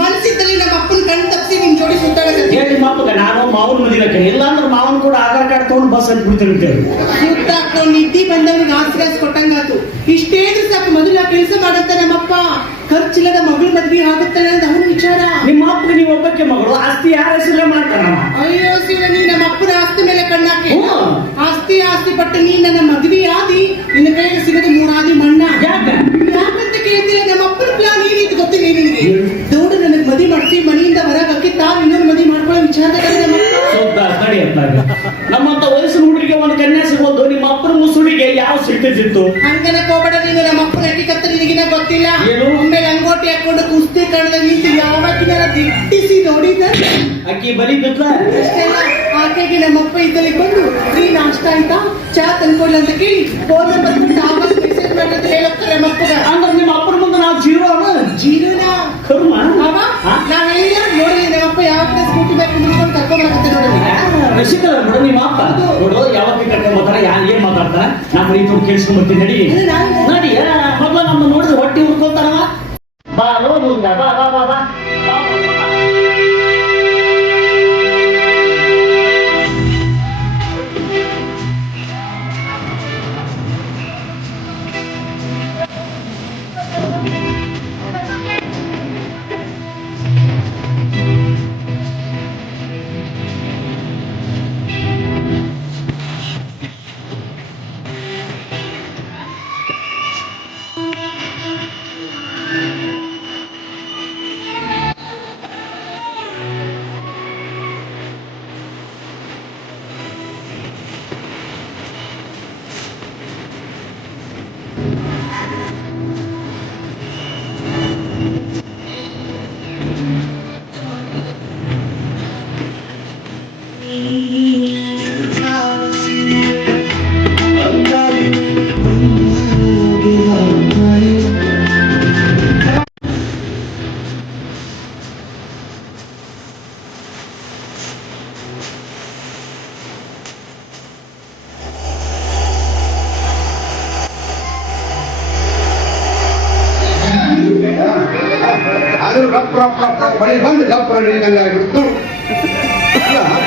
ಮನಸ್ಸಿದ್ದಲ್ಲಿ ನಮ್ಮ ಅಪ್ಪನ ಕಣ್ ತಪ್ಪಿಸಿ ನಿಮ್ ಜೋಡಿ ಸುತ್ತಾಡಕತ್ತಿ. ಹೇಳಿ ಮಾಪಗ ನಾನು ಮಾವನ ಮದಿಲಕ್ಕೆ ಇಲ್ಲ ಅಂದ್ರೆ ಮಾವನ್ ಕೂಡ ಆಧಾರ್ ಕಾರ್ಡ್ ತಗೊಂಡು ಬಸ್ ಅಂತ ಬಿಡ್ತೀನಿ ಅಂತೇಳಿ ಸುತ್ತಾಕೊಂಡು ನಿದ್ದಿ ಬಂದವ್ರಿಗೆ ಆಶ್ರಯ ಕೊಟ್ಟಂಗಾತು. ಇಷ್ಟೇ ಸಾಕು ಮೊದಲ ಕೆಲಸ ಮಾಡತ್ತ ನಮ್ಮಪ್ಪ. ಖರ್ಚಿಲ್ಲದ ಮಗಳು ಮದ್ವೆ ಆಗುತ್ತಾಳೆ ಅಂತ ಅವನ ವಿಚಾರ. ನಿಮ್ಮ ಅಪ್ಪಗೆ ನೀವು ಒಬ್ಬಕ್ಕೆ ಮಗಳು ಆಸ್ತಿ ಯಾರ ಹೆಸರಲ್ಲೇ ಮಾಡ್ತಾನ? ಅಯ್ಯೋ ಶಿವ, ನೀ ನಮ್ಮ ಅಪ್ಪನ ಆಸ್ತಿ ಮೇಲೆ ಕಣ್ಣಾಕಿ. ಆಸ್ತಿ ಪಟ್ಟು ನೀ ನನ್ನ ಮದ್ವೆ ಆದಿ ನಿನ್ನ ಕೈಗೆ ಸಿಗದು ಮೂರಾದಿ ಮಣ್ಣ. ಯಾಕಂತ ಕೇಳ್ತೀರ? ನಮ್ಮ ಅಪ್ಪನ ಪ್ಲಾನ್ ಏನಿತ್ತು ಗೊತ್ತಿಲ್ಲ ನಿನಗೆ? ದೌಡ ನನಗ್ ಮದ್ವೆ ಮಾಡ್ತಿ, ಮನೆಯಿಂದ ಹೊರಗೆ ಹಾಕಿ ತಾವ್ ಇನ್ನೊಂದು ಮದ್ವೆ ಮಾಡ್ಕೊಳ್ಳೋ ವಿಚಾರದಾಗ ನಮ್ಮಂತ ವಯಸ್ಸಿನ ಹುಡುಗಿಗೆ ಒಂದು ಕನ್ಯಾ ಸಿಗೋದು ನಿಮ್ಮ ಅಪ್ಪನ ಮುಸುಡಿಗೆ ಯಾವ ಸಿಟ್ಟಿತ್ತು? ಹಂಗನ ಕೋಬಡ ನೀನು ನಮ್ಮ ಅಪ್ಪನ ಹಕ್ಕಿಕತ್ತ ನಿನಗಿನ ಗೊತ್ತಿಲ್ಲ. ಒಮ್ಮೆ ಲಂಗೋಟಿ ಹಾಕೊಂಡು ಕುಸ್ತಿ ಕಣದ ನಿಂತು ಯಾವಾಗಿನ ದಿಟ್ಟಿಸಿ ನೋಡಿದ ಅಕ್ಕಿ ಬಲಿ ಬಿಟ್ಲ. ಆಕೆಗೆ ನಮ್ಮಪ್ಪ ಇದ್ದಲ್ಲಿ ಬಂದು ನೀ ನಾಷ್ಟ ಆಯ್ತಾ, ಚಾ ತಂದ್ಕೊಳ್ಳ ಅಂತ ಕೇಳಿ ಫೋನ್ ನಂಬರ್ ಕೊಟ್ಟು ಆವಾಗ ಮೆಸೇಜ್ ಮಾಡಿದ್ರೆ ಹೇಳಕ್ತಾರೆ ನಮ್ಮಪ್ಪಗ. ಅಂದ್ರೆ ನಿಮ್ಮ ಅಪ್ಪನ ಮುಂದೆ ನಾವು ಜೀರೋನಾ ಕರ್ಮ ನಾವೆಲ್ಲ ನೋಡಿ ನಮ್ಮಪ್ಪ ಯಾವಾಗ ಸ್ಕೂಟಿ ಬ್ಯಾಗ್ ಮುಗಿಸ್ಕೊಂಡು ಕರ್ಕೊಂಡ್ಬರಕತ್ತೆ ನೋಡಿ. ರಸಿಕರ ನೋಡು ನಿಮ್ಮ ಅಪ್ಪ ನೋಡು ಯಾವಾಗ ಕರ್ಕೊಂಡ್ ಬರ್ತಾರ, ಏನ್ ಮಾತಾಡ್ತಾರ, ನಮ್ಮ ರೈತರು ಕೇಳಿಸ್ಕೊಂಡ್ ಬರ್ತೀನಿ. ನಡಿ ನಡಿ, ಮೊದ್ಲು ನಮ್ಮ ನೋಡಿದ್ರೆ ಹೊಟ್ಟಿ ಹುಡ್ಕೊತಾರವ. ಬಾ ನೋಡು, ಬಾ ಬಾ ಬಾ ಬಾ.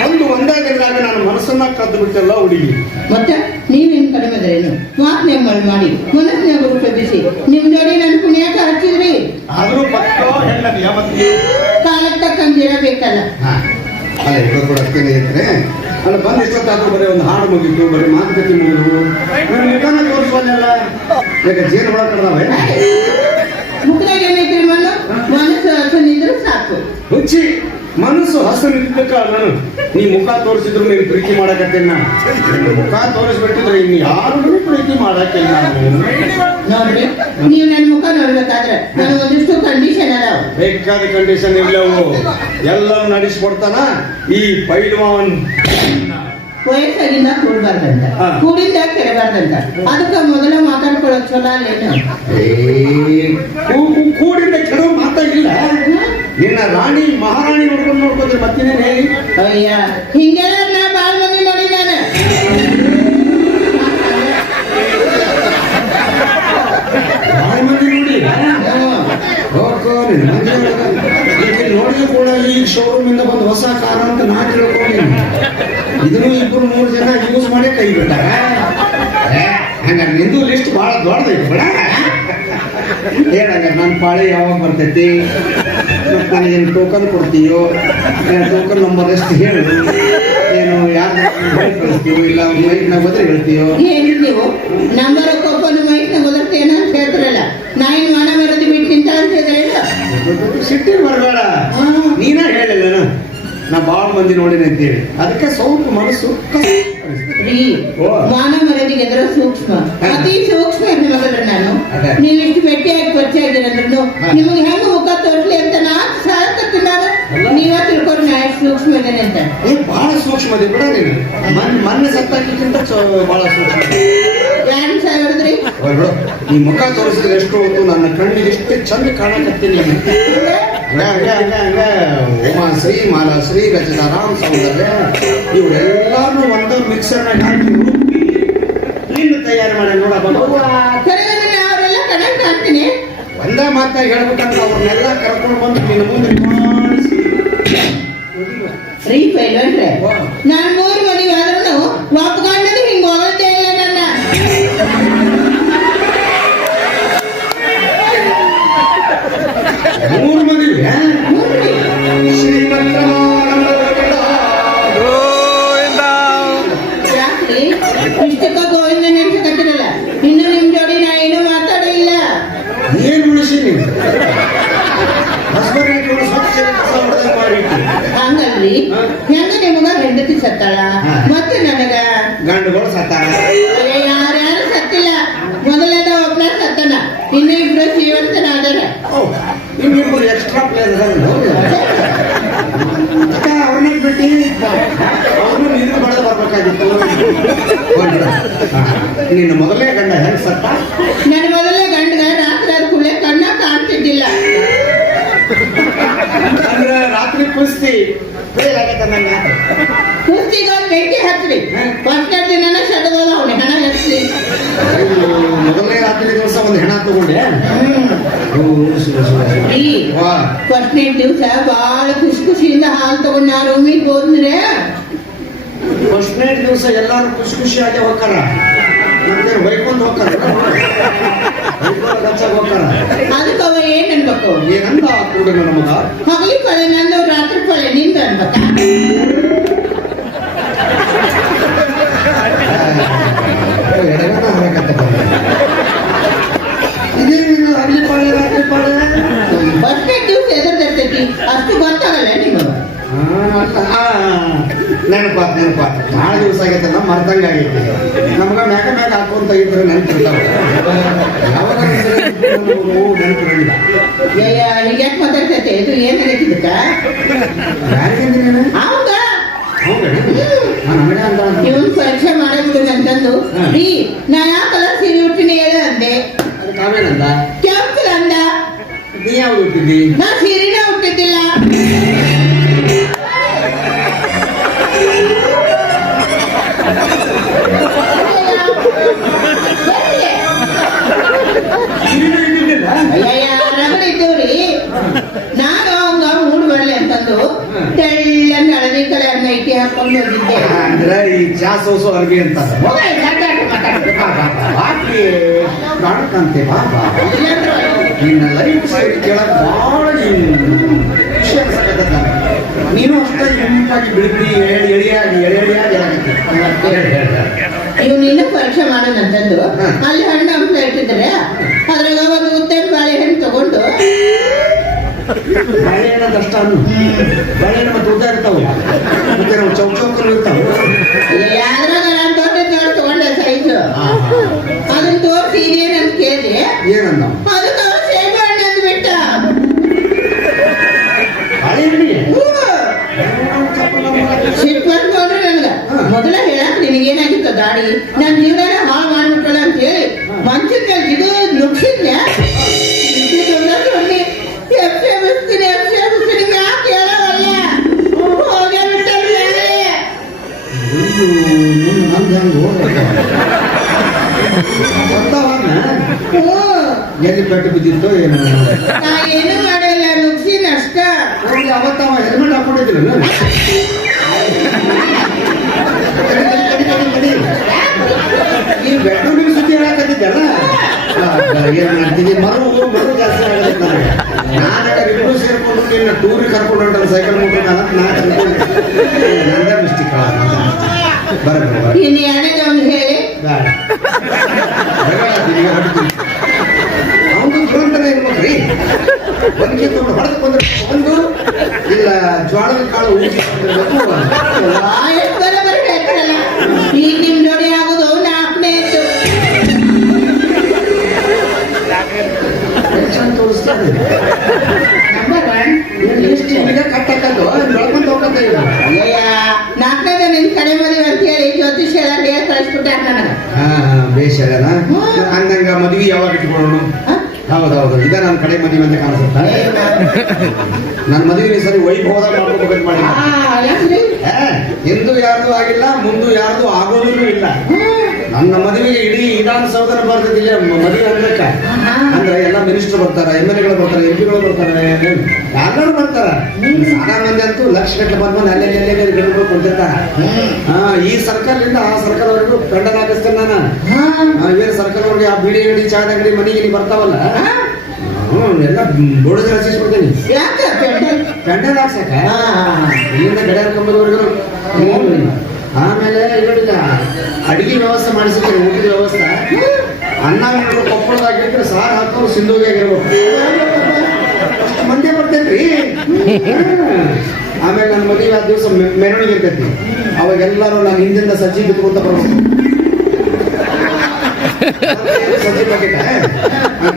ಒಂದು ಒಂದಾಗಿದ್ದಾಗ ನಾನು ಮನಸ್ಸನ್ನ ಕದ್ದು ಬಿಟ್ಟಲ್ಲ ಹುಡುಗಿ. ಮತ್ತೆ ನೀವೇನು ಕಡಿಮೆ ಅದ್ರೇನು ಮಾತನೆ ಮಾಡಿ ಮನಸ್ಸಿನಾಗ ಉಪಯೋಗಿಸಿ ನಿಮ್ ಜೋಡಿ ನನ್ ಪುಣ್ಯಾಕ ಹಚ್ಚಿದ್ರಿ. ಆದ್ರೂ ಪಕ್ಕ ಹೆಣ್ಣು ಕಾಲಕ್ಕೆ ತಕ್ಕಂದಿರಬೇಕಲ್ಲ. ಅಲ್ಲ ಇವಾಗ ಕೂಡ ಅಷ್ಟೇನೆ ಇದ್ರೆ ಅಲ್ಲ ಬಂದ್ ಎಷ್ಟೊತ್ತಾದ್ರೂ ಬರೀ ಒಂದು ಹಾಡು ಮುಗಿತು, ಬರೀ ಮಾತುಕತೆ ಮುಗಿದು ಮುಖಾನ ತೋರಿಸುವಲ್ಲ. ಯಾಕೆ ಜೇನು ಒಳ ಕಡ್ದಾವೆ ಮುಖದಾಗ ಏನೈತ್ರಿ ಮಣ್ಣು ಮನಸ್ಸು ಹಸನಿದ್ರು ಸಾಕು. ಹುಚ್ಚಿ ಮನಸ್ಸು ಹಸನು ಇದ್ದಕ್ಕ ನಾನು ನೀ ಮುಖ ತೋರಿಸಿದ್ರು ನೀನು ಪ್ರೀತಿ ಮಾಡಕತ್ತೇನ. ಮುಖ ತೋರಿಸ್ಬಿಟ್ಟಿದ್ರೆ ಇನ್ನು ಯಾರು ಪ್ರೀತಿ ಮಾಡಕ್ಕಿಲ್ಲ. ನೋಡ್ರಿ, ನೀವು ನನ್ನ ಮುಖ ನೋಡ್ಬೇಕಾದ್ರೆ ನನಗೆ ಒಂದಿಷ್ಟು ಕಂಡೀಷನ್ ಅದಾವ. ಬೇಕಾದ ಕಂಡೀಷನ್ ಇಲ್ಲವು ಎಲ್ಲ ನಡೆಸ್ಕೊಡ್ತಾನ ಈ ಪೈಲ್ವಾನ್. ವಯಸ್ಸಾಗಿಂದ ಕೂಡಬಾರ್ದಂತ, ಕೂಡಿಂದ ಕೆಡಬಾರ್ದಂತ. ಅದಕ್ಕೆ ಮೊದಲ ಮಾತಾಡ್ಕೊಳಕ್ ಚಲೋ ಅಲ್ಲೇನು? ಕೂಡಿಂದ ಕೆಡೋ ಮಾತಾಗಿಲ್ಲ. ನಿನ್ನ ರಾಣಿ ಮಹಾರಾಣಿ ನೋಡ್ಕೊಂಡ್ರೆ ಮತ್ತಿನೇನು ಹೇಳಿ? ಅಯ್ಯ, ಹಿಂಗೆಲ್ಲ ನಾ ಬಾಳ್ ಮಂದಿ ನೋಡಿ ನಾನು. ಬಾಳ್ ಮಂದಿ ನೋಡಿ ನೋಡಿ ಕೂಡ ಈ ಶೋರೂಮ್ ಇಂದ ಬಂದು ಹೊಸ ಕಾರ್ ಅಂತ ನಾ ತಿಳ್ಕೊಂಡಿನಿ. ಇದನ್ನು 2-3 ಜನ ಯೂಸ್ ಮಾಡೇ ಕೈ ಬಿಟ್ಟಾರ. ಹಂಗ ನಿಂದು ಲಿಸ್ಟ್ ಬಹಳ ದೊಡ್ಡದೈತಿ ಬೇಡ ಹೇಳಂಗ ನನ್ನ ಪಾಳಿ ಯಾವಾಗ ಬರ್ತೈತಿ, ನನಗೇನು ಟೋಕನ್ ಕೊಡ್ತೀಯೋ, ಟೋಕನ್ ನಂಬರ್ ಎಷ್ಟು ಹೇಳು, ಏನು ಯಾರು ಬೈಕ್ ಕಳಿಸ್ತೀವೋ ಇಲ್ಲ ಮೈಕ್ನಾಗ ಬದ್ರೆ ಹೇಳ್ತೀಯೋ. ಏನ್ರಿ ನೀವು ನಂಬರ್ ಕೊಪ್ಪನು ಮೈಕ್ನಾಗ ಬದರ್ತೇನ ಅಂತ ಹೇಳ್ತಾರಲ್ಲ, ನಾ ಏನ್ ಮಾನ ಬರೋದು ಬಿಟ್ಟು ನಿಂತ ಅಂತ ಹೇಳಿದ್ರಲ್ಲ. ಸಿಟ್ಟಿ ಬರಬೇಡ, ನೀನ ಹೇಳಿಲ್ಲ ನಾ ಬಾಳ ಮಂದಿ ನೋಡಿನ ಅಂತೇಳಿ. ಅದಕ್ಕೆ ಸ್ವಲ್ಪ ಮನಸ್ಸು ಮಾನ ಮರದಿಗೆ ಎದುರ ಸೂಕ್ಷ್ಮ, ಅತಿ ಸೂಕ್ಷ್ಮ ಮಗಳ್ರಿ ನಾನು. ನೀವು ಇಷ್ಟು ಭೇಟಿಯಾಗಿ ಪರಿಚಯ ಆಗಿರೋದ್ರೂ ನಿಮಗೆ ಹೆಂಗ ಮುಖ ತೋರ್ಲಿ ಅಂತ ನಾ ಸಾಕತ್ತೀನಿ ನಾನು. ನೀವ ತಿಳ್ಕೊಂಡು ನಾ ಎಷ್ಟು ಸೂಕ್ಷ್ಮ ಇದ್ದೇನೆ ಅಂತ. ಬಹಳ ಸೂಕ್ಷ್ಮ ಅದೇ ಬಿಡ ನೀನು. ಮೊನ್ನೆ ಸತ್ತಾಕಿಂತ ಬಹಳ ಸೂಕ್ಷ್ಮ. ಯಾರು ಸಾವಿರದ್ರಿ ಈ ಮುಖ ತೋರಿಸಿದ್ರೆ ಎಷ್ಟು ಹೊತ್ತು ನನ್ನ ಕಣ್ಣಿಗೆ ಎಷ್ಟು ಚಂದ ಕಾಣಕತ್ತೀನಿ. ಉಮಾಶ್ರೀ, ಮಾಲಾಶ್ರೀ, ರಚಿತಾರಾಮ್, ಸೌಂದರ್ಯ ಇವರೆಲ್ಲಾರು ಒಂದು ಮಿಕ್ಸರ್ ಹಾಕಿ ನೀನು ತಯಾರು ಮಾಡಿ ನೋಡಬಹುದು. ಅವರೆಲ್ಲ ಕಣಕ್ ಹಾಕ್ತೀನಿ. ಒಂದ ಮಾತಾಗಿ ಹೇಳ್ಬೇಕಂದ್ರೆ ಅವ್ರನ್ನೆಲ್ಲ ಕರ್ಕೊಂಡು ಬಂದು ನಿನ್ನ ಮುಂದೆ ನಿಭಾಯಿಸಿ ರೀ ಪೈಲ್ವನ್ರೆ, ನಾನ್ 3 ಮದುವೆ ಆದ್ರೂ ಒಪ್ಕೊಂಡದ್ದು ಹಿಂಗ್ ಹೋಗತ್ತೇ ಇಲ್ಲ ನನ್ನ. ಮೂರು ಮದುವೆ ಯಾಕ್ರಿ ಇಷ್ಟಕ್ಕ ಗೋವಿಂದ ನೆನ್ಸಕತ್ತಿರಲ್ಲ? ಇನ್ನು ನಿಮ್ ಜೋಡಿ ನಾ ಏನು ಮಾತಾಡಿಲ್ಲ. ಏನ್ ಉಳಿಸಿ ನೀವು ಹಂಗಲ್ರಿ, ಹೆಂಗ ನಿಮಗ ಹೆಂಡತಿ ಸತ್ತಾಳ, ಮತ್ತೆ ನನಗ ಗಂಡುಗಳು ಸತ್ತಾರ. ಯಾರ್ಯಾರು ಸತ್ತಿಲ್ಲ. ಮೊದಲದ ಒಬ್ಬನ ಸತ್ತನ, ಇನ್ನು ಇಬ್ರು ಜೀವಂತನಾದಾರ. ಇನ್ನಿಬ್ಬರು ಎಕ್ಸ್ಟ್ರಾ ಪ್ಲೇಯರ್ ಅವ್ರನ್ನ ಬಿಟ್ಟು ಅವ್ರನ್ನ ನಿದ್ರೆ ಬಡದ ಬರ್ಬೇಕಾಗಿತ್ತು. ನಿನ್ನ ಮೊದಲನೇ ಗಂಡ ಹೆಂಗ್ ಸತ್ತ? ನನ್ನ ಮೊದಲನೇ ಗಂಡಗ ರಾತ್ರಿ ಆದ ಕೂಡಲೇ ಕಣ್ಣ ಕಾಣ್ತಿದ್ದಿಲ್ಲ. ಅಂದ್ರೆ ರಾತ್ರಿ ಕುಸ್ತಿ ಕುಸ್ತಿಗ ಬೆಂಕಿ ಹಚ್ಚ್ರಿ. ಫಸ್ಟ್ ದಿನ ಸಡಗೋದ ಅವನ ಹೆಣ ಹಚ್ಚ್ರಿ. ಮೊದಲನೇ ರಾತ್ರಿ ದಿವಸ ಒಂದು ಹೆಣ ತಗೊಂಡೆ. ಫಸ್ಟ್ನೇ ದಿವಸ ಬಹಳ ಖುಷಿ ಖುಷಿಯಿಂದ ಹಾಲು ತಗೊಂಡು ನಾ ರೂಮಿಗೆ ಹೋದ್ರೆ, ಫಸ್ಟ್ನೇ ದಿವಸ ಎಲ್ಲಾರು ಖುಷಿ ಖುಷಿಯಾಗಿ ಹೋಗ್ತಾರ. ಮತ್ತೆ ಬೈಕೊಂಡು ಹೋಗ್ತಾರ, ಹೋಗ್ತಾರ. ಅದಕ್ಕೆ ಅವ ಏನ್ ಅನ್ಬೇಕು? ಏನಂದ ಕೂಡ ನಮಗ ಹಗಲಿ ಪಳೆ ನಂದು, ರಾತ್ರಿ ಪಳೆ ನಿಂದು ಅನ್ಬೇಕ. ಎಡಗನ ಹಾಕತ್ತ ಇದೇನು ಹಗಲಿ ಪಾಳೆ ರಾತ್ರಿ ಪಾಳೆ? ಫಸ್ಟ್ನೇ ದಿವಸ ಎದುರ್ದರ್ತೈತಿ, ಅಷ್ಟು ಗೊತ್ತಾಗಲ್ಲ ನಿಮಗ. ನೆನಪಾತ್ ಭಾಳ ದಿವಸ ಆಗೈತಲ್ಲ, ಮರ್ದಂಗ ಆಗೈತಿ ನಮ್ಗ ಮ್ಯಾಗ ಮ್ಯಾಗ ಹಾಕೊಂತ ಇದ್ರೆ ನೆನಪಿರ್ತಾವ. ಯಾವಾಗ ನೆನಪಿರಲಿಲ್ಲ. ಈಗ ಯಾಕೆ ಮಾತಾಡ್ತೈತೆ? ಇದು ಏನ್ ಆಗೈತಿದ್ದಕ್ಕ? ಯಾರಿಗಂದ್ರೆ ಹೌದ ನನಗೆ ಅಂತ ಇವನ್ ಪರೀಕ್ಷೆ ಮಾಡಬಿಡು ಅಂತಂದು, ರೀ ನಾ ಯಾವ ಕಲರ್ ಸೀರೆ ಉಟ್ಟಿನಿ ಹೇಳ ಅಂದೆ. ಅದು ಕಾವೇನಂದ? ಕೆಂಪು ಅಂದ. ನೀ ಯಾವ್ದು ಹುಟ್ಟಿದ್ದಿ? ನಾ ಸೀರೆನೇ ಹುಟ್ಟಿದ್ದಿಲ್ಲ. ರಗಡಿದ್ದವ್ರಿ, ನಾನು ಅವಂಗ ಮೂಡ್ ಬರ್ಲಿ ಅಂತಂದು ತೆಳ್ಳನ್ನ ಹಳದಿ ಕಲರ್ ನೈಟಿ ಹಾಕೊಂಡು ಹೋಗಿದ್ದೆ. ಅಂದ್ರೆ ಈ ಚಾ ಸೋಸು ಅರ್ಬಿ ಅಂತ ಕಾಣ್ಕಂತೆ. ಬಾಬಾ ನಿನ್ನ ಲೈಫ್ ಸ್ಟೈಲ್ ಕೇಳಕ್ ಬಹಳ ಖುಷಿ ಅನ್ಸಕತ್ತ. ನೀನು ಅಷ್ಟೇ ಇಂಪಾಗಿ ಬಿಳಿ ಎಳಿಯಾಗಿ ಇವ್ ನಿನ್ನ ಪರೀಕ್ಷೆ ಮಾಡೋದಂತಂದು ಅಲ್ಲಿ ಹಣ್ಣು ಹಂಪ ಇಟ್ಟಿದ್ರೆ ಅದ್ರಾಗ ಒಂದು ಉತ್ತಮ ಬಾಳೆಹಣ್ಣು ತಗೊಂಡು, ಬಾಳೆಹಣ್ಣದಷ್ಟ ಬಾಳೆಹಣ್ಣು ಮತ್ತೆ ಉದ್ದ ಇರ್ತಾವ, ಮತ್ತೆ ನಾವು ಚೌಕರು ಇರ್ತಾವ. ಯಾವ್ದ್ರಾಗ ನಾನು ದೊಡ್ಡ ತಗೊಂಡೆ ಸೈಜು, ಅದನ್ನ ತೋರಿಸಿ ಇದೇನಂತ ಕೇಳಿದೆ. ಏನಂದ? ಅದಕ್ಕೆ ಅವ್ರು ಸೇಬೆ ಹಣ್ಣು ಅಂದ್ಬಿಟ್ಟ. ಬಾಳೆಹಣ್ಣಿಗೆ ಸಿಟ್ಟು ಬಂದ್ಕೊಂಡ್ರೆ ನನ್ಗ ಮೊದಲ ಹೇಳಕ್ ನಿನಗೇನಾಗಿತ್ತು ಗಾಡಿ, ನನ್ ಜೀವನ ಹಾಳು ಮಾಡ್ಬಿಟ್ಟಲ್ಲ ಅಂತ ಹೇಳಿ ಮಂಚದ ಮೇಲೆ ಇದು ನುಗ್ಸಿದ್ನೆ. ಯಾಕೆ ಹೇಳೋವಲ್ಲ? ಹೋಗೇ ಬಿಟ್ಟಲ್ಲ. ಎಲ್ಲಿ ಪೆಟ್ಟು ಬಿದ್ದಿತ್ತು ಏನು? ನಾ ಏನು ಮಾಡಿಲ್ಲ, ನುಗ್ಸಿನ ಅಷ್ಟ. ಅವತ್ತ ಹೆಲ್ಮೆಟ್ ಹಾಕೊಂಡಿದ್ರು. ಈ ಬೆಡ್ರೂಮಿನ ಸುದ್ದಿ ಹೇಳಕತ್ತಿದ್ದಲ್ಲ, ಏನ್ ಮಾಡ್ತೀನಿ ಮರು ಜಾಸ್ತಿ ಆಗತ್ತೆ ನನಗೆ. ನಾನು ಇಬ್ಬರು ಸೇರ್ಕೊಂಡು ನಿನ್ನ ಟೂರಿಗೆ ಕರ್ಕೊಂಡು ಹೊಂಟಲ್ಲ ಸೈಕಲ್ ಮುಟ್ಟ ನಂದ ಮಿಸ್ಟಿಕ್ ಬರ ಇನ್ನು ಎರಡನೇ ಒಂದು ಹೇಳಿ ಬೇಡ ಅವನು ದುರಂತನೇ ಇರ್ಬೇಕ್ರಿ. ಒಂದ್ಗೆ ತೊಗೊಂಡು ಹೊಡೆದು ಬಂದ್ರೆ ಒಂದು ಇಲ್ಲ ಜ್ವಾಳದ ಕಾಳು ಉಳಿಸಿರ್ಬೇಕು. ಬರೋಬರಿ ಹೇಳ್ತಾರಲ್ಲ, ಈಗ ನಿಮ್ ಜೋಡಿ ಆಗೋದು 4ನೇ ಇತ್ತು. ತೋರಿಸ್ತಾರೆ ನಂಬರ್ 1 ಎಷ್ಟು ಈಗ ಕಟ್ಟಕ್ಕಂದು ಬೆಳ್ಕೊಂಡು ಹೋಗಂತ ಇಲ್ಲ. 4ನೇದ ನಿನ್ ಕಡೆ ಮದುವೆ ಅಂತ ಹೇಳಿ ಜ್ಯೋತಿಷ್ ಹೇಳಿ ಕಳಿಸ್ಬಿಟ್ಟಾರ ನನಗ. ಬೇಷ ಅಂದಂಗ ಮದ್ವಿ ಯಾವಾಗ ಇಟ್ಕೊಳ್ಳೋಣ? ಹೌದೌದು, ಇದ ನನ್ನ ಕಡೆ ಮದುವೆ ಅಂತ ಕಾಣಿಸುತ್ತಾ. ನನ್ನ ಮದುವೆ ಈ ಸರಿ ವೈಭವದಾಗ ಮಾಡ್ಕೋಬೇಕಂತ ಮಾಡಿ ಯಾಕ್ರಿ ಎಂದು ಯಾರ್ದು ಆಗಿಲ್ಲ, ಮುಂದೆ ಯಾರ್ದು ಆಗೋದೂ ಇಲ್ಲ. ನನ್ನ ಮದುವೆಗೆ ಇಡೀ ವಿಧಾನಸೌಧನ ಬರ್ತದಿಲ್ಲ ಮದುವೆ ಆಗ್ಬೇಕ ಅಂದ್ರೆ ಎಲ್ಲ ಮಿನಿಸ್ಟರ್ ಬರ್ತಾರ, MLA ಗಳು ಬರ್ತಾರೆ, MP ಗಳು ಬರ್ತಾರೆ, ಎಲ್ಲರೂ ಬರ್ತಾರ. ಸಾಧಾರಣ ಮಂದಿ ಅಂತೂ ಲಕ್ಷ ಗಟ್ಟಲೆ ಬಂದ್ಬಂದು ಅಲ್ಲೆಲ್ಲ ಗಿಡಗಳು ಕೊಡ್ತಿರ್ತಾರ. ಈ ಸರ್ಕಾರದಿಂದ ಆ ಸರ್ಕಾರವರೆಗೂ ಪೆಂಡಲ್ ಹಾಕಿಸ್ತೇನೆ ನಾನು. ಇವೇನು ಸರ್ಕಾರವ್ರಿಗೆ ಆ ಬೀಡಿ ಅಂಗಡಿ, ಚಾದ ಅಂಗಡಿ, ಮನೆಗೆ ಬರ್ತಾವಲ್ಲ, ಎಲ್ಲ ಬೋರ್ಡ್ ರಚಿಸ್ಬಿಡ್ತೇನೆ ಪೆಂಡಲ್ ಹಾಕ್ಸಕ ಇಲ್ಲಿಂದ ಗಡಿಯಾರ ಕಂಬದವರೆಗೂ. ಆಮೇಲೆ ಇವಾಗ ಅಡಿಗೆ ವ್ಯವಸ್ಥೆ ಮಾಡಿಸಿದ್ರೆ, ಊಟದ ವ್ಯವಸ್ಥೆ. ಅನ್ನ ಕೊಪ್ಪಳದಾಗಿದ್ರೆ ಸಾರು ಹಾಕೋರು ಸಿಂಧೂಗಿ ಆಗಿರ್ಬೇಕು, ಅಷ್ಟು ಮಂದಿ ಬರ್ತೈತ್ರಿ. ಆಮೇಲೆ ನನ್ನ ಮದುವೆ ಆ ದಿವಸ ಮೆರವಣಿಗೆ ಇರ್ತೈತಿ. ಅವಾಗೆಲ್ಲರೂ ನಾನು ಹಿಂದಿಂದ ಸಜ್ಜಿ ಬಿತ್ಕೊಂತ ಬರ್ಬೇಕು. ಸಜ್ಜಿ ಪ್ಯಾಕೆಟ್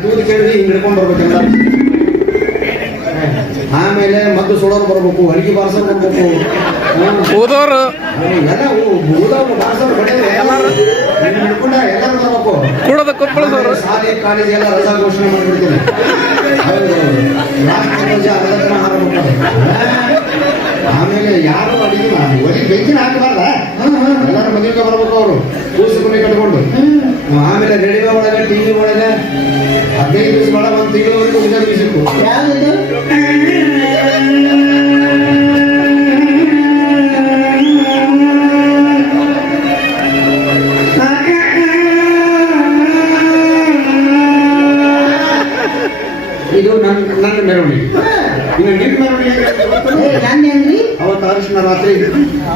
ದೂರ ಕೇಳಿ ಹಿಂಗ್ ಹಿಡ್ಕೊಂಡ್ ಬರ್ಬೇಕೆಲ್ಲ. ಆಮೇಲೆ ಮದ್ದು ಸುಡೋರು ಬರ್ಬೇಕು, ಅಡಿಗೆ ಬಾರ್ಸೋರು ಬರ್ಬೇಕು, ಊದೋರು ಎಲ್ಲ ಊದೋರು ಬಾರ್ಸೋರು ಹಿಡ್ಕೊಂಡ ಎಲ್ಲರೂ ಬರ್ಬೇಕು. ಕೂಡದ ಕೊಪ್ಪಳದವರು ಶಾಲೆ ಕಾಲೇಜ್ ಎಲ್ಲ ರಜಾ ಘೋಷಣೆ ಮಾಡ್ಬಿಡ್ತೀನಿ. ಆಮೇಲೆ ಯಾರು ಅಡಿಗೆ ಒಳಗೆ ಬೆಂಕಿನ ಹಾಕಬಾರ್ದ, ಎಲ್ಲರೂ ಮದುವೆಗೆ ಬರ್ಬೇಕು. ಅವರು ಕೂಸು ಮನೆ ಕಟ್ಕೊಂಡು ಆಮೇಲೆ ರೇಡಿಯೋ ಒಳಗೆ, TV ಒಳಗೆ 15 ದಿವಸ ಒಳಗೆ 1 ತಿಂಗಳವರೆಗೂ ವಿಧಾನ ಮ್ಯೂಸಿಕ್. ಇದು ನನ್ನ ಮೆರವಣಿಗೆ. ಇನ್ನು ನಿಮ್ಮ ಮೆರವಣಿಗೆ ಅವತ್ತು ಅರಿಶಿನ ರಾತ್ರಿ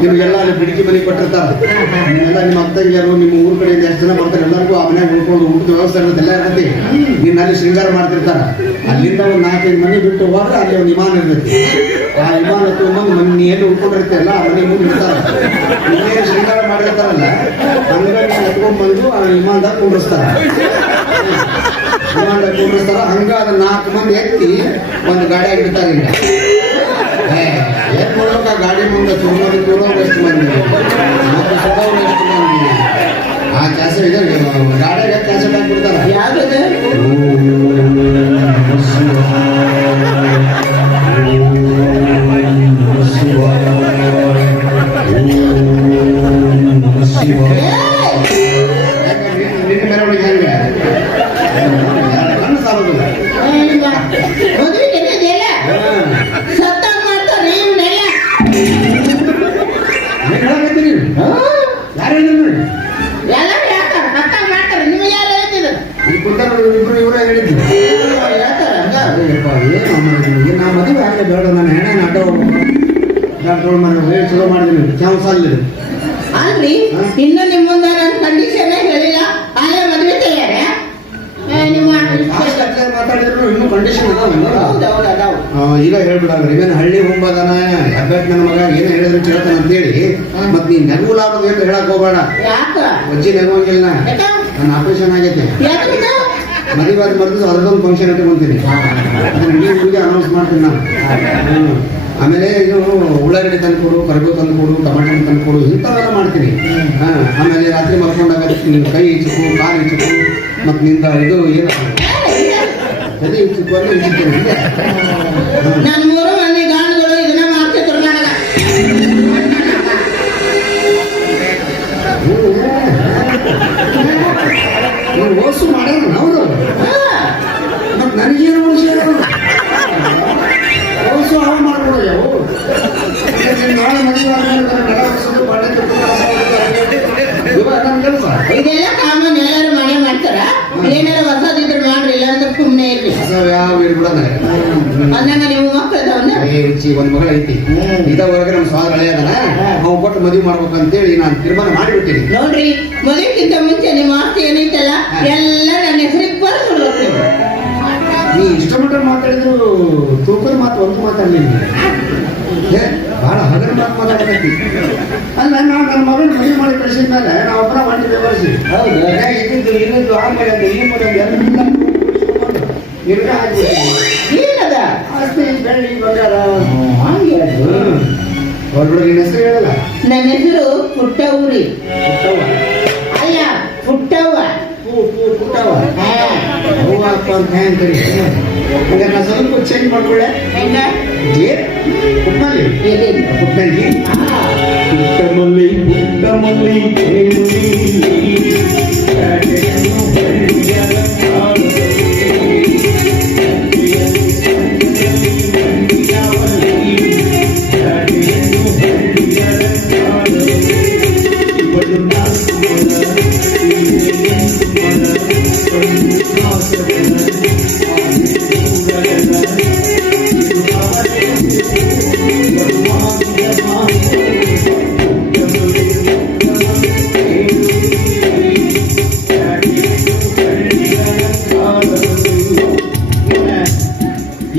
ನಿಮ್ಗೆಲ್ಲ ಅಲ್ಲಿ ಬಿಡಿಕೆ ಮನೆ ಕೊಟ್ಟಿರ್ತಾರ. ಎಲ್ಲ ನಿಮ್ಮ ಅತ್ತಂಗಿಯರು, ನಿಮ್ಮ ಊರ್ ಕಡೆಯಿಂದ ಎಷ್ಟು ಜನ ಬರ್ತಾರೆ, ಎಲ್ಲರಿಗೂ ಆ ಮನೆಯಾಗ ಉಳ್ಕೊಂಡು ಊಟದ ವ್ಯವಸ್ಥೆ ಇರೋದೆಲ್ಲ ಇರ್ತೈತಿ. ನಿನ್ನ ಅಲ್ಲಿ ಶೃಂಗಾರ ಮಾಡ್ತಿರ್ತಾರ. ಅಲ್ಲಿಂದ ಒಂದು 4-5 ಮನೆ ಬಿಟ್ಟು ಹೋದ್ರೆ ಅಲ್ಲಿ ಒಂದು ವಿಮಾನ ಇರ್ತೈತಿ. ಆ ವಿಮಾನ ತಗೊಂಡು ನೀ ಏನು ಉಳ್ಕೊಂಡಿರ್ತಲ್ಲ ಆ ಮನೆ ಮುಂದೆ ಇರ್ತಾರ. ಇನ್ನೇನು ಶೃಂಗಾರ ಮಾಡಿರ್ತಾರಲ್ಲ ಹಂಗಾಗಿ ಎತ್ಕೊಂಡ್ ಬಂದು ಆ ವಿಮಾನದಾಗ ಕುಂಡ್ರಿಸ್ತಾರ. ವಿಮಾನದಾಗ ಕುಂಡ್ರಿಸ್ತಾರ. ಹಂಗ ಅದ 4 ಮಂದಿ ಎತ್ತಿ ಒಂದು ಗಾಡಿಯಾಗಿ ಬಿಡ್ತಾರೆ. ಏನ್ ಮಾಡ್ಬೇಕ ಗಾಡಿ ಮುಂದೆ ಸುಮ್ಮನೆ ಕೂಡೋರು ಎಷ್ಟು ಮಂದಿ, ಮತ್ತೆ ಸುಡೋರು ಎಷ್ಟು ಮಂದಿ. ಆ ಕ್ಯಾಸೆ ಇದೆ ಗಾಡಿಯಾಗ ಕ್ಯಾಸೆಟ್ ಹಾಕ್ಬಿಡ್ತಾರ. ನಿನ್ನ ಮೆರವಣಿಗೆ ಹೆಂಗೆ ಕಣ್ಣು ಸಾಗೋದಿಲ್ಲ. ಯಾರು ಹೇಳಿದ್ರು ಇಬ್ರು ಇವರೇ ಹೇಳಿದ್ರು. ನಾ ಮದುವೆ ಆಗಲೇ ಬೇಡ, ನಾನು ಹೆಣ ಅಡ್ಡ ಡಾಕ್ಟರ್ ಮನೆ ಚಲೋ ಮಾಡಿದ್ದೀನಿ. ಕೆಲಸ ಅಲ್ಲಿದೆ ಅಲ್ರಿ, ಇನ್ನು ನಿಮ್ಮ ಮುಂದೆ ನನ್ನ ಕಂಡೀಷನ್ ಹೇಳಿಲ್ಲ, ಅಲ್ಲೇ ಮದುವೆ ತಯಾರ ಮಾತಾಡಿದ್ರು ಇನ್ನೂ ಕಂಡೀಷನ್ ಅದಾವ. ಈಗ ಹೇಳ್ಬಿಡಲ್ಲ ಇವೇನು ಹಳ್ಳಿ ಹೊಂಬದನ ಅಭ್ಯರ್ಥಿ ನನ್ನ ಮಗ ಏನು ಹೇಳಿದ್ರು ಕೇಳ್ತಾನ ಅಂತೇಳಿ ಮತ್ ನೀನ್ ನೆಗಲಾಡೋದು ಏನು ಹೇಳಕ್ ಹೋಗ್ಬೇಡ. ಅಜ್ಜಿ ನೆಗೋಂಗಿಲ್ಲ, ನನ್ನ ಆಪರೇಷನ್ ಆಗೈತೆ. ಮದುವೆ ಮರೆದು ಅದೊಂದು ಫಂಕ್ಷನ್ ಇಟ್ಕೊಂತೀನಿ. ಅದನ್ನ ಇಡೀ ಊರಿಗೆ ಅನೌನ್ಸ್ ಮಾಡ್ತೀನಿ ನಾನು. ಆಮೇಲೆ ಇದು ಉಳ್ಳಾಗಡ್ಡಿ ತಂದುಕೊಡು, ಕರಿಬೇವು ತಂದುಕೊಡು, ಟಮಾಟೆ ತಂದುಕೊಡು, ಇಂಥವೆಲ್ಲ ಮಾಡ್ತೀನಿ. ಆಮೇಲೆ ರಾತ್ರಿ ಮಲ್ಕೊಂಡಾಗ ನಿನ್ನ ಕೈ ಇಚ್ಚು, ಕಾಲು ಇಚ್ಚು, ಮತ್ತು ನಿಂದ ಇದು ಏನು ತಲೆ ಇಚ್ಚು ಅಂದ್ರೆ ಇಚ್ಚಿರ್ತೇನೆ. ನಾನು 3 ಮಂದಿ ಗಾಣಗಳು ಇದನ್ನ ಮಾಡ್ತಿದ್ರು ನನಗ. ನೀವು ಓಸು ಮಾಡೋಣ ಹೌದು, ಮತ್ತು ನನಗೇನು ಉಳಿಸ್ಯಾರ ಓಸು ಹಾಳು ಮಾಡ್ಕೊಡೋ ಯಾವ ನಾಳೆ ಮದುವೆ ಇದೆಲ್ಲ ಕಾಮನ್, ಎಲ್ಲರೂ ಮನೆ ಮಾಡ್ತಾರ. ಏನಾರ ಹೊಸದಿದ್ರೆ ಮಾಡ್ರಿ, ಇಲ್ಲಾಂದ್ರೆ ಸುಮ್ಮನೆ ಇರ್ರಿ. ಯಾವ ಇರ್ಬಿಡೋಣ ಅಂದಂಗ ನೀವು ಮಕ್ಕಳು ಒಂದ್ ಮಗಳ ಐತಿ. ಇದಾವರೆಗೆ ನಮ್ಮ ಸ್ವಾದ ಹಳೆಯದನ ಅವ್ನು ಕೊಟ್ಟು ಮದುವೆ ಮಾಡ್ಬೇಕಂತೇಳಿ ನಾನು ತೀರ್ಮಾನ ಮಾಡಿಬಿಟ್ಟಿನಿ. ನೋಡ್ರಿ, ಮದುವೆಕ್ಕಿಂತ ಮುಂಚೆ ನಿಮ್ಮ ಆಸ್ತಿ ಏನೈತಲ್ಲ ಎಲ್ಲ ನನ್ನ ಹೆಸರಿಗೆ ಬರ್ಸ್ಕೊಡ್ಬೇಕು. ನೀ ಇಷ್ಟಮಟ್ಟ ಮಾತಾಡಿದ್ರು ತೂಕದ ಮಾತು ಒಂದು ಮಾತಾಡ್ಲಿಲ್ಲ. ಬಹಳ ಹಗರ ಮಾತು ಮಾತಾಡಕತ್ತಿ. ಅಲ್ಲ ನಾವು ನನ್ನ ಮಗನ ಮದುವೆ ಮಾಡಿ ಕಳಿಸಿದ ಮೇಲೆ ನಾವು ಒಬ್ಬರ ಮಾಡಿ ವ್ಯವಹರಿಸಿ ಇದ್ದಿದ್ದು ಇನ್ನೊಂದು ಆಮೇಲೆ ಈ ಮನೆ ಎಲ್ಲ ನಿರ್ಗ ಏನದ ಆಸ್ತಿ ಬೆಳ್ಳಿ ಬಂಗಾರ ಹೊರಗಡೆ ನಿನ್ನ ಹೆಸರು ಹೇಳಲ್ಲ. ನನ್ನ ಹೆಸರು ಪುಟ್ಟವ್ರಿ. ಅಲ್ಲ, ಪುಟ್ಟವ್ವ. ಪುಟ್ಟವ್ವ ಅವ್ವ ಅಪ್ಪ ಅಂತ ಹೆಂಗ್ ಕರಿ. ಹಂಗಾರೆ ನಾ ಸ್ವಲ್ಪ ಚೇಂಜ್ ಮಾಡ್ಕೊಳ್ಳೆ. ಏ ಪುಟ್ಟಮಲ್ಲಿ ಎಲ್ಲಿ? ಪುಟ್ಟಂಗಿ ಪುಟ್ಟಮಲ್ಲಿ ಪುಟ್ಟಮಲ್ಲಿ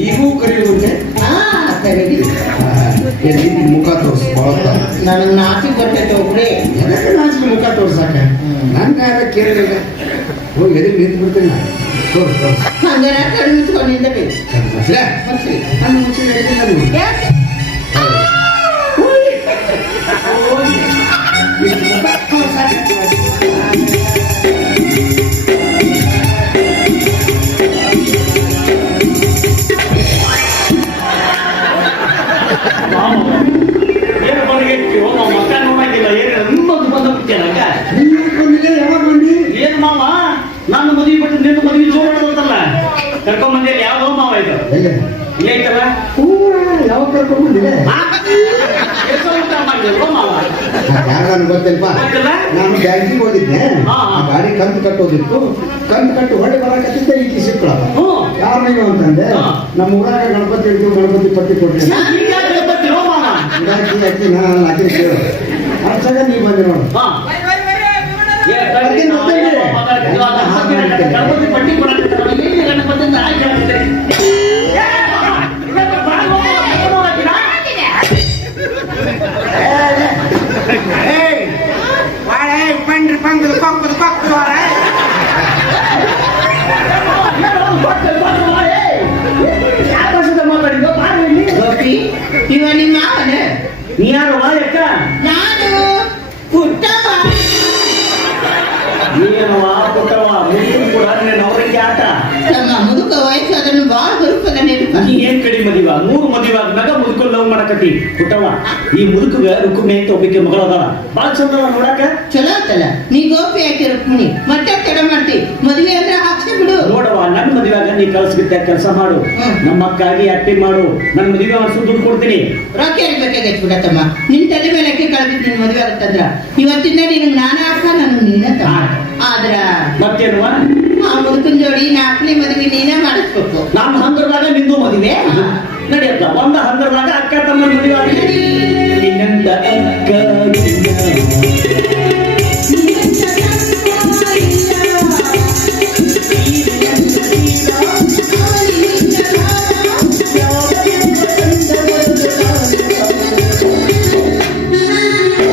ಈಗೂ ಕರೆಯುವಂತೆ ಸರಿ. ಎಲ್ಲಿ ಮುಖ ತೋರಿಸಿ ಭಾಳ ನನಗೆ ನಾಚಿ ಬರ್ತೈತೆ ಒಬ್ರೆ. ಎದಕ್ಕೆ ನಾಚಿಕೆ ಮುಖ ತೋರ್ಸಾಕ ನಂಗೆ ಯಾರ ಕೇಳಿಲ್ಲ ಹೋಗಿ ಎದಕ್ಕೆ ನಿಂತು ಬಿಡ್ತೀನಿ ನಾನು ತೋರ್ಸು ಹಂಗಾರ ಕಣ್ಣು ಮುಚ್ಕೊಂಡಿದ್ದೆ. ನಾನು ಮುಚ್ಚಿ ನಡೀತೀನಿ ನಾನು ಇಷ್ಟು ಮುಖ ತೋರ್ಸಾಕ ಏನು ಬಂದಿಗೆಟ್ಟಿವೋ ನಾವು ಮಕ್ಕ ನೋಡಂಗಿಲ್ಲ ಏನು ನಿಮ್ಮದು ಬಂದ ಬಿಟ್ಟೇನಕ್ಕ ಯಾವಾಗ ಬಂದಿ ಏನು ಮಾವ ನನ್ನ ಮದುವೆ ಬಿಟ್ಟು ನಿನ್ನ ಮದುವೆ ಜೋರು ಮಾಡೋದಲ್ಲ ಕರ್ಕೊಂಬಂದಿಲ್ಲ ಯಾವ್ದೋ ಮಾವ ಇದು ಎಲ್ಲಿ ಇಲ್ಲೇ ಐತಲ್ಲ ಯಾವಾಗ ಕರ್ಕೊಂಡ್ ಬಂದಿದೆ ಎಷ್ಟು ಊಟ ಮಾಡಿದ್ರು ಮಾವ ಯಾರು ಗೊತ್ತಿಲ್ಪ ಗೊತ್ತಿಲ್ಲ? ನಾನು ಬ್ಯಾಂಕಿಗೆ ಹೋಗಿದ್ದೆ ಹಾ, ಹಾ. ಆ ಗಾಡಿ ಕಂತು ಕಟ್ಟೋದಿತ್ತು ಕಂತು ಕಟ್ಟು ಹೊಡೆ ಬರಕತ್ತಿದ್ದೆ ಈಕಿ ಸಿಕ್ಕಳ ಹ್ಞೂ ಯಾರು ನೀವು ಅಂತಂದೆ ಹಾ. ನಮ್ಮ ಊರಾಗ ಗಣಪತಿ ಇಡ್ತೀವಿ ಗಣಪತಿ ಪಟ್ಟಿ ಕೊಟ್ರಿ ಈಗ ಯಾಕೆ ಬರ್ತೀರೋ ಮಾವ ಇಡಾಕಿ ಅಕ್ಕಿ ನಾನು ಹಾಕಿ ಕೇಳು ಅರ್ಚಾಗ ನೀವು ಬಂದಿ ನೋಡು ಹಾ ಏ ಕರ್ಗಿ ನಾವು ಏನೋ ಮಾತಾಡ್ತಿದ್ವಿ, ಆ ಗಣಪತಿ ಪಟ್ಟಿ ಕೊಡಕ್ಕೆ ಎಲ್ಲಿ ಗಣಪತಿ ಅಂತ ಆಯ್ಕೆ ಆಗ್ತದೆ ಗೋಪಿ, ಇವ ನಿಮ್ಮ ಮಾವನ? ನೀ ಯಾರು ಯಾಕ ನಾನು ಪುಟ್ಟಮ್ಮ. ಏನವಾ ಪುಟ್ಟವ ಮುಂದಿನ ಕೂಡ ನೀನು ಅವರಿಗೆ ಆಟ ತಮ್ಮ ಮುದುಕ ವಯಸ್ಸು ಅದನ್ನು ಬಾಳ ಬರುತ್ತದ ನೆನಪ. ನೀ ಏನ್ ಕಡಿಮೆ ಮದಿವ 3 ಮದಿವ ಆದ್ಮ್ಯಾಗ ಮುದುಕಲ್ ಲವ್ ಮಾಡಕತ್ತಿ ಪುಟ್ಟವ ಈ ಮುದುಕಗ ರುಕ್ಮಿಣಿ ಅಂತ ಒಬ್ಬಕ್ಕೆ ಮಗಳ ಅದಾಳ ಬಾಳ ಚಂದ ಅದಾಳ ನೋಡಾಕ ಚಲೋ ಆತಲ್ಲ. ನೀ ಗೋಪಿ ಹಾಕಿ ರುಕ್ಮಿಣಿ ಮತ್ತೆ ತಡ ಮಾಡ್ತಿ. ಮದುವೆ ಅಂದ್ರೆ ಹಾಕ್ಸೇ ಬಿಡು. ನೋಡವ ನನ್ನ ಮದುವೆಯಾಗ ನೀ ಕಳ್ಸ್ಬಿಟ್ಟೆ ಕೆಲಸ ಮಾಡು ನಮ್ಮ ಅಕ್ಕಾಗಿ ಆಕ್ಟಿಂಗ್ ಮಾಡು ನನ್ನ ಮದುವೆ ಮಾಡ್ಸು ದುಡ್ಡು ಕೊಡ್ತೀನಿ ರೊಕ್ಕ ಬೇಕಾಗೈತಿ ಬಿಡತ್ತಮ್ಮ. ನಿನ್ ತಲೆ ಮೇಲೆ ಅಕ್ಕಿ ಕಳೆದಿದ್ದು ನಿನ್ ಮದುವೆ ಆಗತ್ತಂದ್ರ ಇವತ್ತಿಂದ ನಿನಗೆ ನಾನೇ ಅಕ್ಕ, ನಾನು ನೀನ ತಮ್ಮ. ಆದ್ರ ಮತ್ತೇನುವ ಆ ಮುದುಕನ ಜೋಡಿ 4ನೇ ಮದುವೆ ನೀನೇ ಮಾಡಿಸ್ಬೇಕು. ನಮ್ಮ ಹಂದ್ರದಾಗ ನಿಂದು ಮದುವೆ ನಡೆಯತ್ತ ಒಂದ ಹಂದ್ರದಾಗ ಅಕ್ಕ ತಮ್ಮ ಮದುವೆ ಆಗಿ ನಿನ್ನಂತ ಅಕ್ಕ